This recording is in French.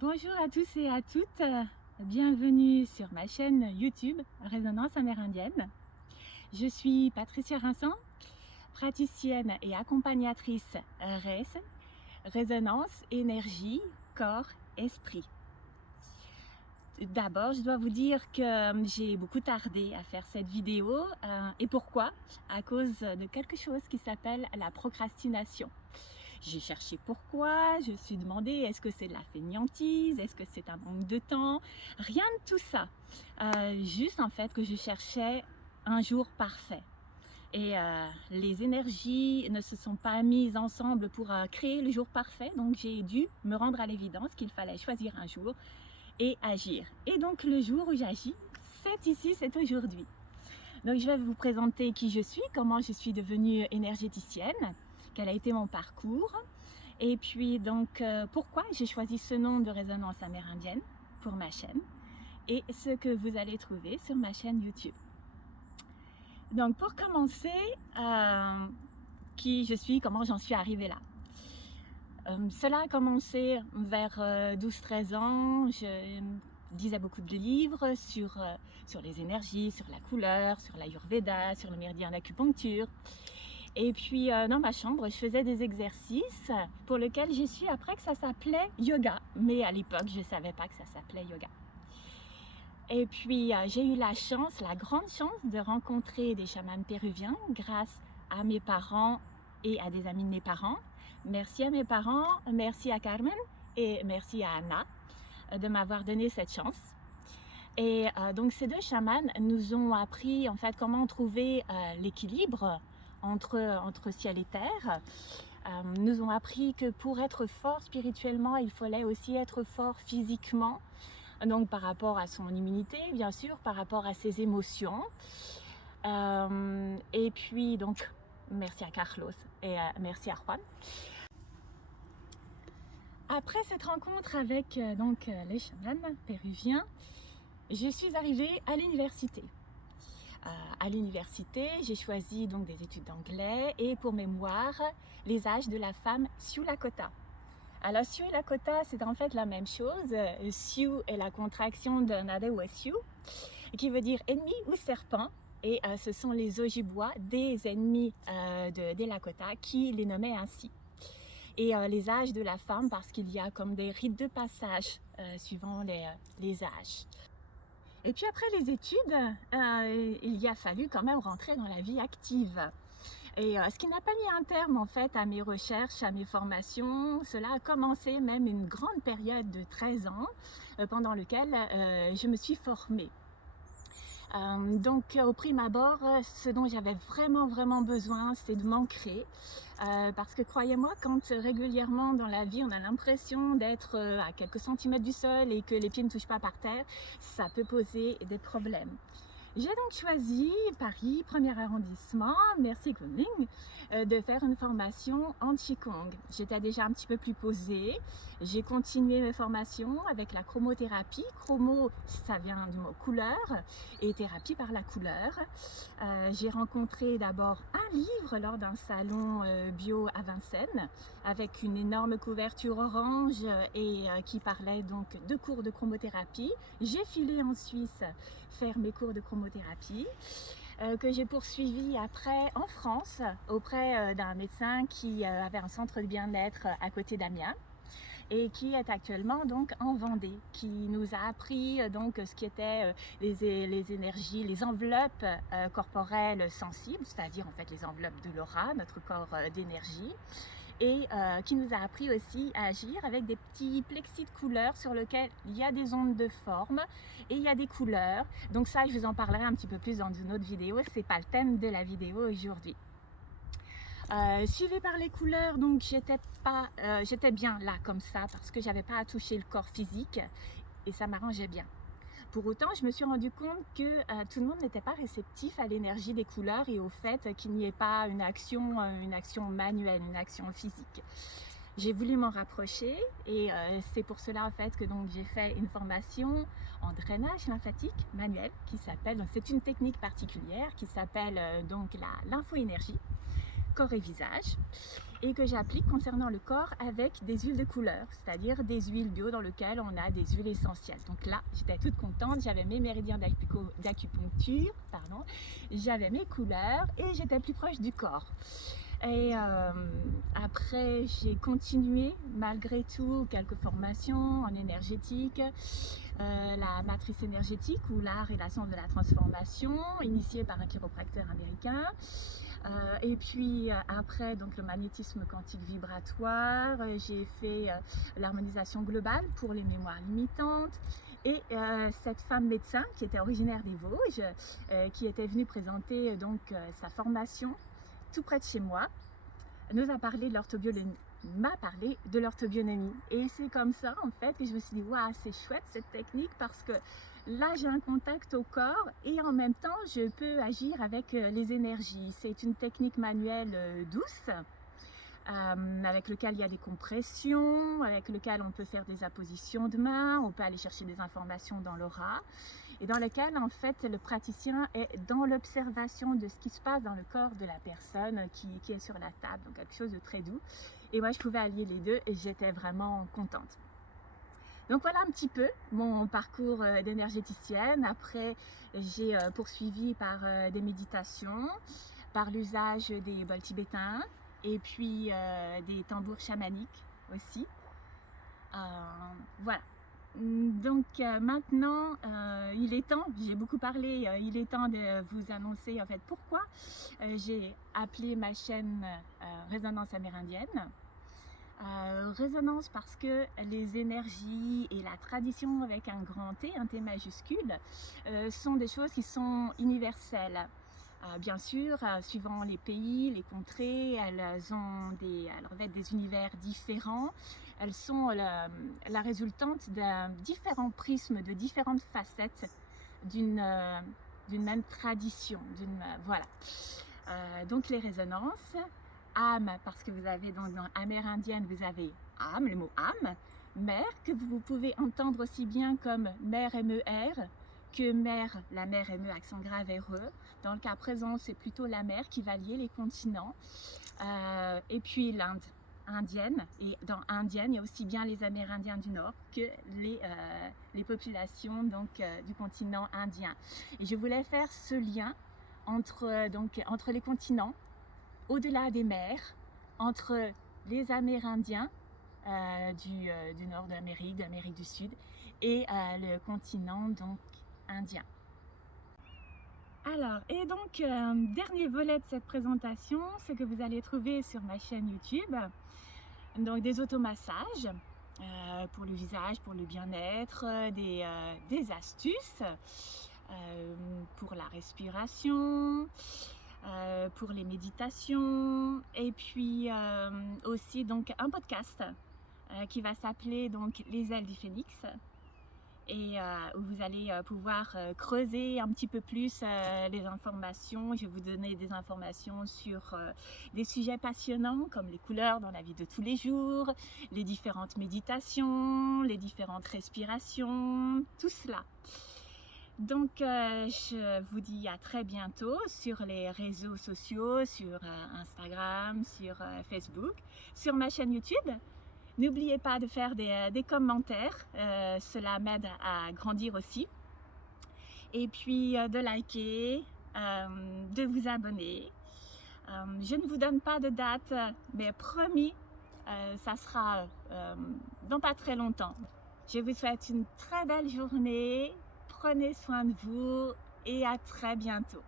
Bonjour à tous et à toutes, bienvenue sur ma chaîne YouTube Résonance Amérindienne. Je suis Patricia Rinson, praticienne et accompagnatrice RES, Résonance, Énergie, Corps, Esprit. D'abord, je dois vous dire que j'ai beaucoup tardé à faire cette vidéo. Et pourquoi? À cause de quelque chose qui s'appelle la procrastination. J'ai cherché pourquoi, je me suis demandé est-ce que c'est de la fainéantise, est-ce que c'est un manque de temps, rien de tout ça. Juste en fait que je cherchais un jour parfait. Et les énergies ne se sont pas mises ensemble pour créer le jour parfait, donc j'ai dû me rendre à l'évidence qu'il fallait choisir un jour et agir. Et donc le jour où j'agis, c'est ici, c'est aujourd'hui. Donc je vais vous présenter qui je suis, comment je suis devenue énergéticienne, quel a été mon parcours, et puis donc pourquoi j'ai choisi ce nom de Résonance Amérindienne pour ma chaîne, et ce que vous allez trouver sur ma chaîne YouTube. Donc pour commencer, qui je suis, comment j'en suis arrivée là. Cela a commencé vers 12-13 ans. Je lisais beaucoup de livres sur les énergies, sur la couleur, sur l'Ayurveda, sur le méridien d'acupuncture. Et puis dans ma chambre, je faisais des exercices pour lesquels j'ai su après que ça s'appelait yoga. Mais à l'époque, je ne savais pas que ça s'appelait yoga. Et puis j'ai eu la chance, la grande chance de rencontrer des chamans péruviens grâce à mes parents et à des amis de mes parents. Merci à mes parents, merci à Carmen et merci à Anna de m'avoir donné cette chance. Et donc ces deux chamans nous ont appris en fait comment trouver l'équilibre entre ciel et terre. Nous ont appris que pour être fort spirituellement, il fallait aussi être fort physiquement. Donc par rapport à son immunité, bien sûr, par rapport à ses émotions. Et puis donc merci à Carlos et merci à Juan. Après cette rencontre avec les chamans péruviens, je suis arrivée à l'université. À l'université, j'ai choisi donc des études d'anglais et pour mémoire, les âges de la femme Sioux Lakota. Alors Sioux et Lakota, c'est en fait la même chose. Sioux est la contraction de Nadewa Sioux, qui veut dire ennemi ou serpent. Et ce sont les Ojibwa, des ennemis des Lakota, qui les nommaient ainsi. Et les âges de la femme, parce qu'il y a comme des rites de passage suivant les âges. Et puis après les études, il y a fallu quand même rentrer dans la vie active. Et ce qui n'a pas mis un terme en fait à mes recherches, à mes formations, cela a commencé même une grande période de 13 ans pendant laquelle je me suis formée. Donc au prime abord, ce dont j'avais vraiment besoin, c'est de m'ancrer. Parce que croyez-moi, quand régulièrement dans la vie on a l'impression d'être à quelques centimètres du sol et que les pieds ne touchent pas par terre, ça peut poser des problèmes. J'ai donc choisi Paris, 1er arrondissement, Mercy Kunming, de faire une formation en Qigong. J'étais déjà un petit peu plus posée. J'ai continué mes formations avec la chromothérapie. Chromo, ça vient du mot couleur, et thérapie par la couleur. J'ai rencontré d'abord un livre lors d'un salon bio à Vincennes, avec une énorme couverture orange et qui parlait donc de cours de chromothérapie. J'ai filé en Suisse faire mes cours de chromothérapie que j'ai poursuivi après en France auprès d'un médecin qui avait un centre de bien-être à côté d'Amiens et qui est actuellement donc en Vendée, qui nous a appris donc ce qui était les énergies, les enveloppes corporelles sensibles, c'est-à-dire en fait les enveloppes de l'aura, notre corps d'énergie, et qui nous a appris aussi à agir avec des petits plexis de couleurs sur lesquels il y a des ondes de forme et il y a des couleurs. Donc ça, je vous en parlerai un petit peu plus dans une autre vidéo, c'est pas le thème de la vidéo aujourd'hui. Suivie par les couleurs, donc j'étais bien là comme ça parce que j'avais pas à toucher le corps physique et ça m'arrangeait bien. Pour autant, je me suis rendu compte que tout le monde n'était pas réceptif à l'énergie des couleurs et au fait qu'il n'y ait pas une action manuelle, une action physique. J'ai voulu m'en rapprocher et c'est pour cela en fait que donc j'ai fait une formation en drainage lymphatique manuel qui s'appelle, c'est une technique particulière qui s'appelle donc la lymphoénergie, corps et visage. et que j'applique concernant le corps avec des huiles de couleur, c'est-à-dire des huiles bio dans lesquelles on a des huiles essentielles. Donc là, j'étais toute contente, j'avais mes méridiens d'acupuncture, j'avais mes couleurs et j'étais plus proche du corps. Et après, j'ai continué malgré tout quelques formations en énergétique, la matrice énergétique ou l'art et la science de la transformation, initiée par un chiropracteur américain. Et puis après, donc le magnétisme quantique vibratoire, j'ai fait l'harmonisation globale pour les mémoires limitantes. Et cette femme médecin qui était originaire des Vosges, qui était venue présenter donc sa formation tout près de chez moi, nous a parlé de l'orthobionomie, m'a parlé de l'orthobionomie. Et c'est comme ça en fait que je me suis dit waouh, c'est chouette cette technique, parce que là j'ai un contact au corps et en même temps je peux agir avec les énergies. C'est une technique manuelle douce, avec lequel il y a des compressions, avec lequel on peut faire des appositions de main, on peut aller chercher des informations dans l'aura, et dans lequel en fait le praticien est dans l'observation de ce qui se passe dans le corps de la personne qui est sur la table, donc quelque chose de très doux. Et moi je pouvais allier les deux et j'étais vraiment contente. Donc voilà un petit peu mon parcours d'énergéticienne. Après j'ai poursuivi par des méditations, par l'usage des bols tibétains et puis des tambours chamaniques aussi. Voilà. Donc maintenant, il est temps, j'ai beaucoup parlé, il est temps de vous annoncer en fait pourquoi j'ai appelé ma chaîne Résonance amérindienne. Résonance parce que les énergies et la tradition avec un grand T, un T majuscule, sont des choses qui sont universelles. Bien sûr, suivant les pays, les contrées, elles revêtent des univers différents. Elles sont la résultante d'un différent prisme, de différentes facettes d'une même tradition. Voilà. Donc les résonances, âme, parce que vous avez donc dans amérindienne, vous avez âme, le mot âme, mère, que vous pouvez entendre aussi bien comme mère M-E-R, que mère, la mer M-E, accent grave R-E. Dans le cas présent, c'est plutôt la mer qui va lier les continents. Et puis l'Inde indienne, et dans indienne, il y a aussi bien les Amérindiens du Nord que les populations donc, du continent indien. Et je voulais faire ce lien entre les continents, au-delà des mers, entre les Amérindiens du nord de l'Amérique du Sud, et le continent donc indien. Alors, et donc, dernier volet de cette présentation, c'est que vous allez trouver sur ma chaîne YouTube donc des automassages pour le visage, pour le bien-être, des astuces pour la respiration, pour les méditations, et puis aussi donc un podcast qui va s'appeler donc Les ailes du phénix, et où vous allez pouvoir creuser un petit peu plus les informations. Je vais vous donner des informations sur des sujets passionnants comme les couleurs dans la vie de tous les jours, les différentes méditations, les différentes respirations, tout cela. Donc je vous dis à très bientôt sur les réseaux sociaux, sur Instagram, sur Facebook, sur ma chaîne YouTube. N'oubliez pas de faire des commentaires, cela m'aide à grandir aussi. Et puis de liker, de vous abonner. Je ne vous donne pas de date, mais promis, ça sera dans pas très longtemps. Je vous souhaite une très belle journée, prenez soin de vous et à très bientôt.